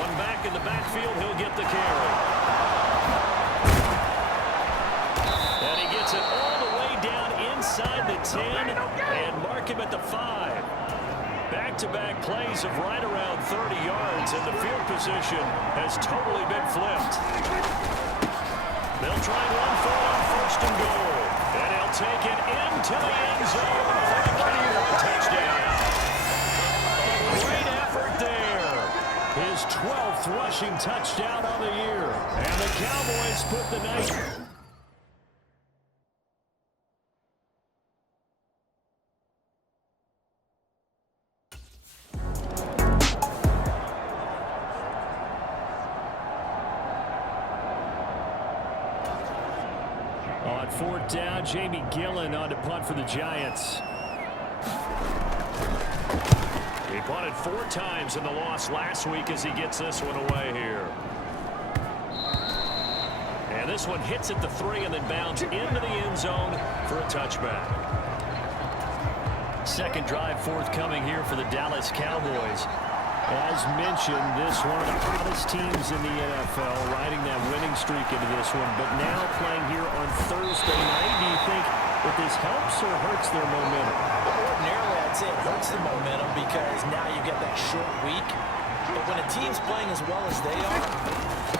Going back in the backfield, he'll get the carry. And he gets it all the way down inside the 10 and mark him at the 5. Back-to-back plays of right around 30 yards, and the field position has totally been flipped. They'll try one for on 1st and goal. And he'll take it into the end zone for a Cowboy touchdown. Great effort there. His 12th rushing touchdown on the year. And the Cowboys put the night. On 4th down, Jamie Gillen on to punt for the Giants. He punted 4 times in the loss last week as he gets this one away here. And this one hits at the 3 and then bounds into the end zone for a touchback. Second drive forthcoming here for the Dallas Cowboys. As mentioned, this one of the hottest teams in the NFL, riding that winning streak into this one, but now playing here on Thursday night. Do you think that this helps or hurts their momentum? Ordinarily, I'd say it hurts the momentum because now you get that short week. But when a team's playing as well as they are,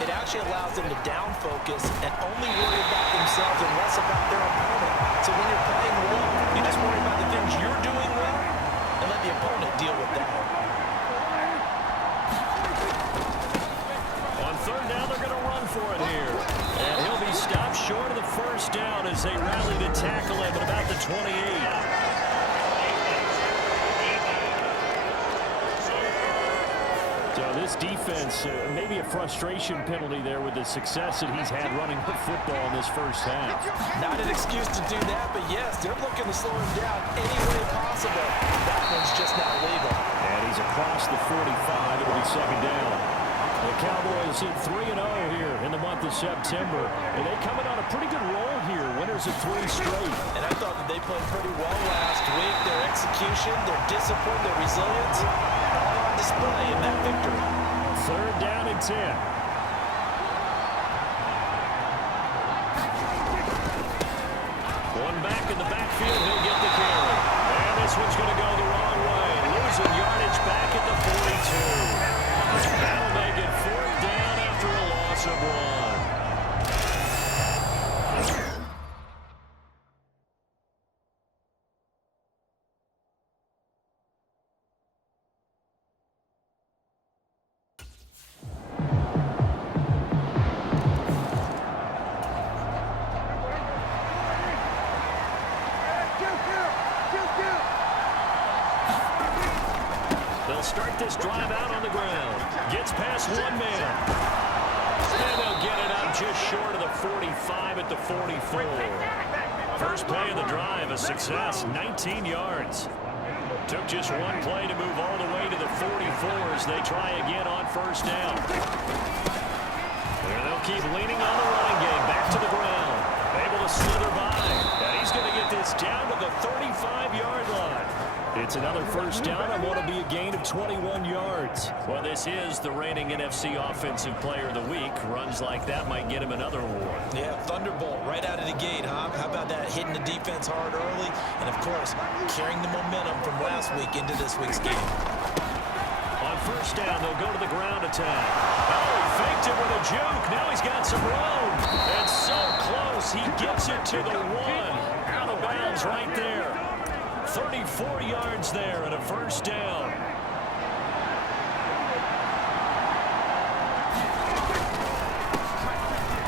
it actually allows them to down focus and only worry about themselves and less about their opponent. So when you're playing well, you just worry about the things you're doing well and let the opponent deal with that. For it here. And he'll be stopped short of the 1st down as they rally to tackle him at about the 28. So this defense, maybe a frustration penalty there with the success that he's had running the football in this 1st half. Not an excuse to do that, but yes, they're looking to slow him down any way possible. That one's just not legal. And he's across the 45. It'll be 2nd down. The Cowboys hit 3-0 here in the month of September, and they coming on a pretty good roll here. Winners of 3 straight. And I thought that they played pretty well last week. Their execution, their discipline, their resilience, all on display in that victory. 3rd down and 10. One back in the backfield, he'll get the carry. And this one's going to go the wrong way. Losing yardage back at the 42. That'll make it 4th down after a loss of 1. They'll start this drive out on the ground. Gets past one man. And they'll get it up just short of the 45 at the 44. First play of the drive, a success, 19 yards. Took just one play to move all the way to the 44 as they try again on 1st down. And they'll keep leaning on the running game. Back to the ground. Able to slither by. And he's going to get this down to the 35-yard line. It's another 1st down and want to be a gain of 21 yards. Well, this is the reigning NFC Offensive Player of the Week. Runs like that might get him another award. Yeah, Thunderbolt right out of the gate, huh? How about that, hitting the defense hard early? And, of course, carrying the momentum from last week into this week's game. On 1st down, they'll go to the ground attack. Oh, he faked it with a juke. Now he's got some room. And so close, he gets it to the 1. Out of bounds right there. 34 yards there and a 1st down.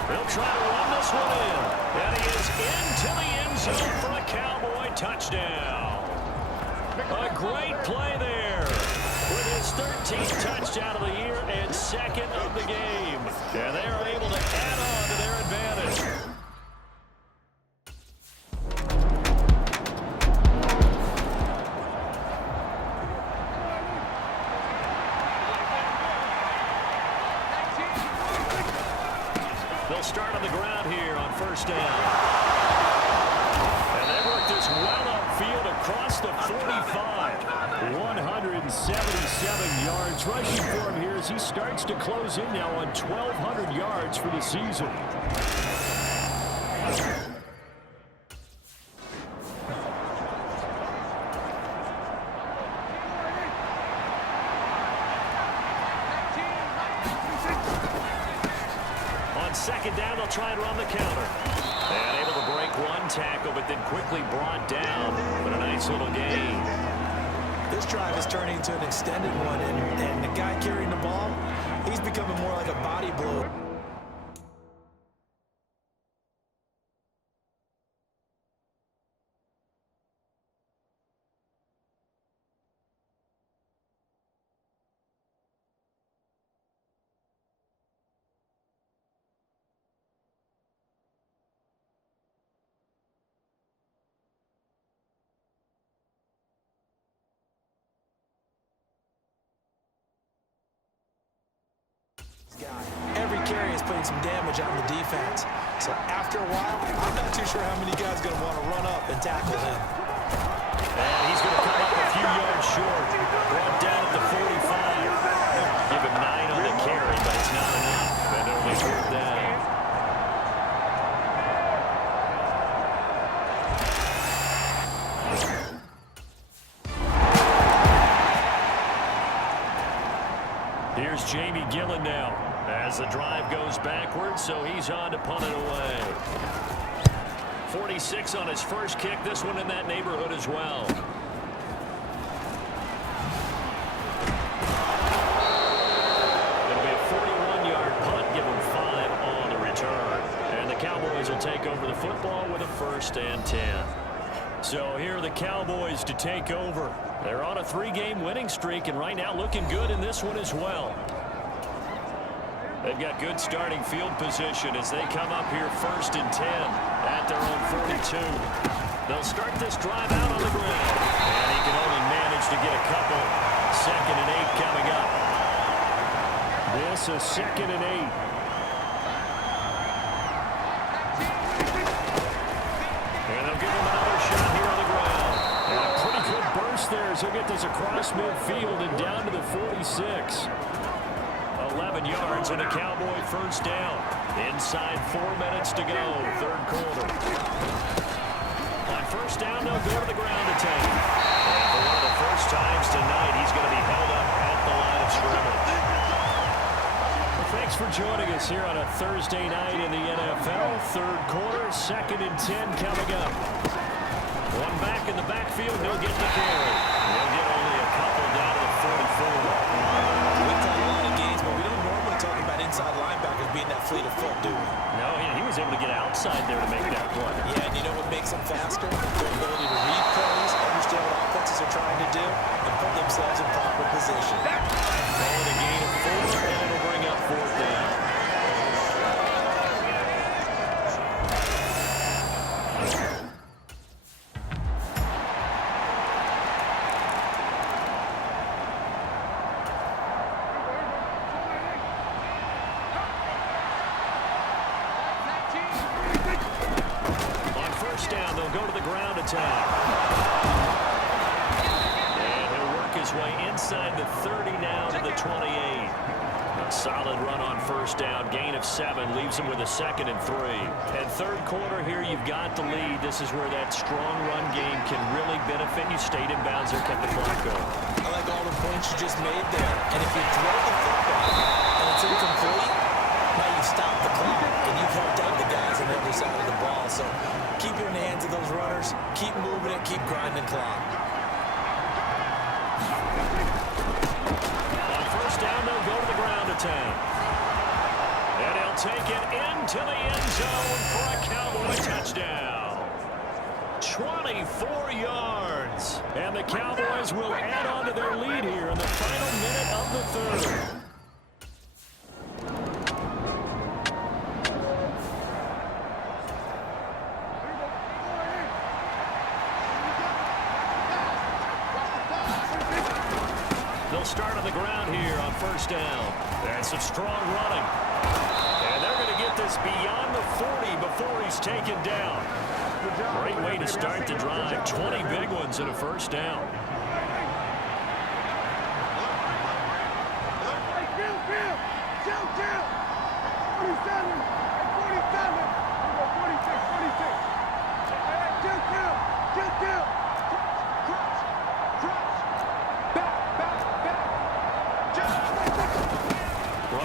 They'll try to run this one in. And he is into the end zone for a Cowboy touchdown. A great play there with his 13th touchdown of the year and 2nd of the game. And they are able to add on to their advantage. They'll start on the ground here on 1st down. And they work this well upfield across the 45. 177 yards rushing for him here as he starts to close in now on 1,200 yards for the season. On second down, they'll try and run the counter. And able to break one tackle, but then quickly brought down. But a nice little gain. This drive is turning into an extended one, and the guy carrying the ball, he's becoming more like a body blow. Every carry is putting some damage on the defense. So after a while, I'm not too sure how many guys are going to want to run up and tackle him. And he's going to come up a few yards short. Brought down at the 45. Give him 9 on the carry, but it's not enough. And only 4th down. Here's Jamie Gillen now as the drive goes backwards, so he's on to punt it away. 46 on his first kick, this one in that neighborhood as well. It'll be a 41-yard punt, give him 5 on the return. And the Cowboys will take over the football with a 1st and 10. So here are the Cowboys to take over. They're on a 3-game winning streak, and right now looking good in this one as well. They've got good starting field position as they come up here 1st and 10 at their own 42. They'll start this drive out on the ground. And he can only manage to get a couple. 2nd and 8 coming up. This is 2nd and 8. And they'll give him another shot here on the ground. And a pretty good burst there as he'll get this across midfield and down to the 46. 11 yards and a Cowboy 1st down. Inside 4 minutes to go, 3rd quarter. On 1st down, they'll go to the ground to take. And for one of the first times tonight, he's going to be held up at the line of scrimmage. Well, thanks for joining us here on a Thursday night in the NFL. 3rd quarter, 2nd and 10 coming up. One back in the backfield, he'll get the carry. He'll get only a couple down to the 44. Inside linebackers being that fleet of foot, do we? No, he was able to get outside there to make that play. Yeah, and you know what makes them faster? Their ability to read plays, understand what offenses are trying to do, and put themselves in proper position. Only a gain of 4, and it'll bring up 4th down. And he'll work his way inside the 30 now to the 28. A solid run on 1st down. Gain of 7 leaves him with a 2nd and 3. And 3rd quarter here, you've got the lead. This is where that strong run game can really benefit you. Stayed in bounds there, kept the clock going. I like all the points you just made there. And if you throw the football and it's incomplete, now you've stopped the clock and you've helped out the guys on the other side of the ball. So keep it in the hands of those runners. Keep moving it. Keep grinding clock. On 1st down, they'll go to the ground attack. And he'll take it into the end zone for a Cowboy touchdown. 24 yards. And the Cowboys will add on to their lead here in the final minute of the 3rd. Start on the ground here on 1st down. And some strong running. And they're going to get this beyond the 40 before he's taken down. Great way to start the drive. 20 big ones in a 1st down.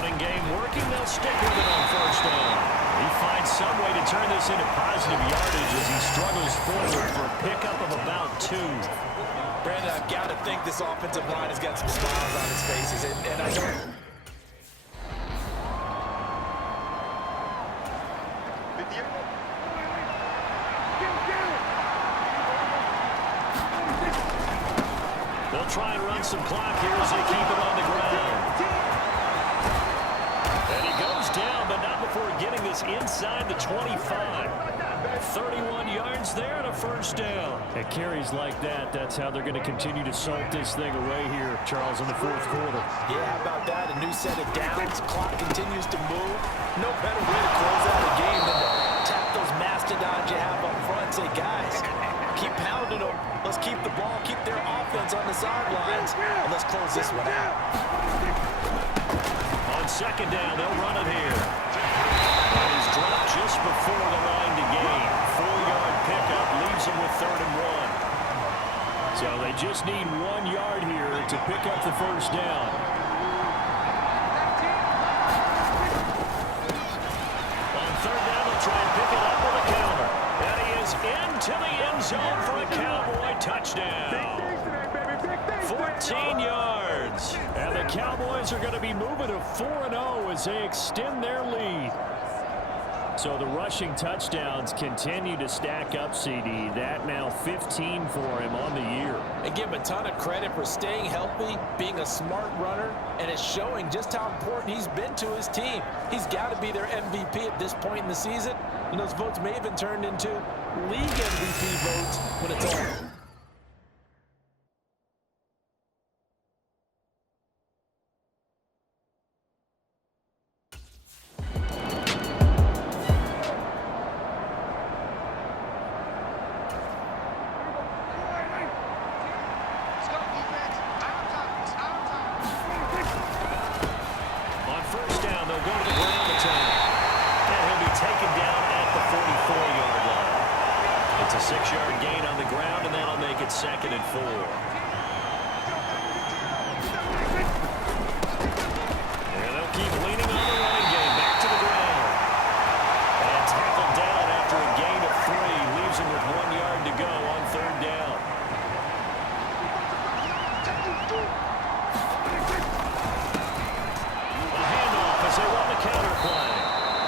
Running game working. They'll stick with it on first down. He finds some way to turn this into positive yardage as he struggles forward for a pickup of about 2. Brandon, I've got to think this offensive line has got some smiles on its faces, and I don't... They'll try and run some clock here as they keep it on the ground. And he goes down, but not before getting this inside the 25. 31 yards there and a first down. At carries like that, that's how they're going to continue to salt this thing away here, Charles, in the fourth quarter. Yeah, how about that? A new set of downs. Clock continues to move. No better way to close out a game than to tap those mastodons you have up front. Say, guys, keep pounding them. Let's keep the ball, keep their offense on the sidelines, and let's close this one out. On second down, they'll run it here. And he's dropped just before the line to gain. 4-yard pickup leaves him with 3rd and 1. So they just need 1 yard here to pick up the first down. On 3rd down, they'll try and pick it up with a counter. And he is into the end zone for a Cowboy touchdown. 14 yards. And the Cowboys are going to be moving to 4-0 as they extend their lead. So the rushing touchdowns continue to stack up, CD. That now 15 for him on the year. And give him a ton of credit for staying healthy, being a smart runner, and it's showing just how important he's been to his team. He's got to be their MVP at this point in the season, and those votes may have been turned into league MVP votes when it's all. It's a 6-yard gain on the ground, and that'll make it 2nd and 4. And they'll keep leaning on the running game. Back to the ground. And tackled down after a gain of 3. Leaves him with 1 yard to go on 3rd down. A handoff as they run the counter play.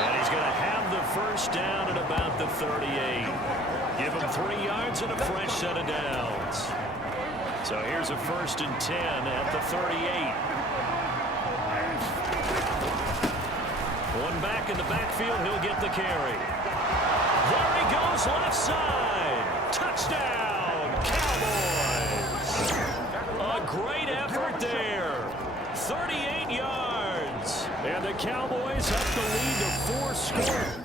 And he's going to have the first down at about the 38. Give him 3 yards and a fresh set of downs. So here's a 1st and 10 at the 38. One back in the backfield, he'll get the carry. There he goes, left side. Touchdown, Cowboys. A great effort there. 38 yards. And the Cowboys up the lead to 4 scores.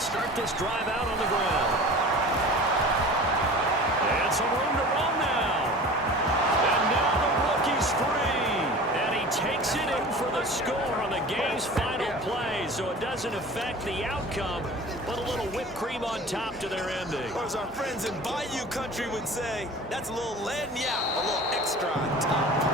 Start this drive out on the ground. And some room to run now. And now the rookie's free. And he takes it in for the score on the game's final play. So it doesn't affect the outcome, but a little whipped cream on top to their ending. Or as our friends in Bayou Country would say, that's a little lagniappe, a little extra on top.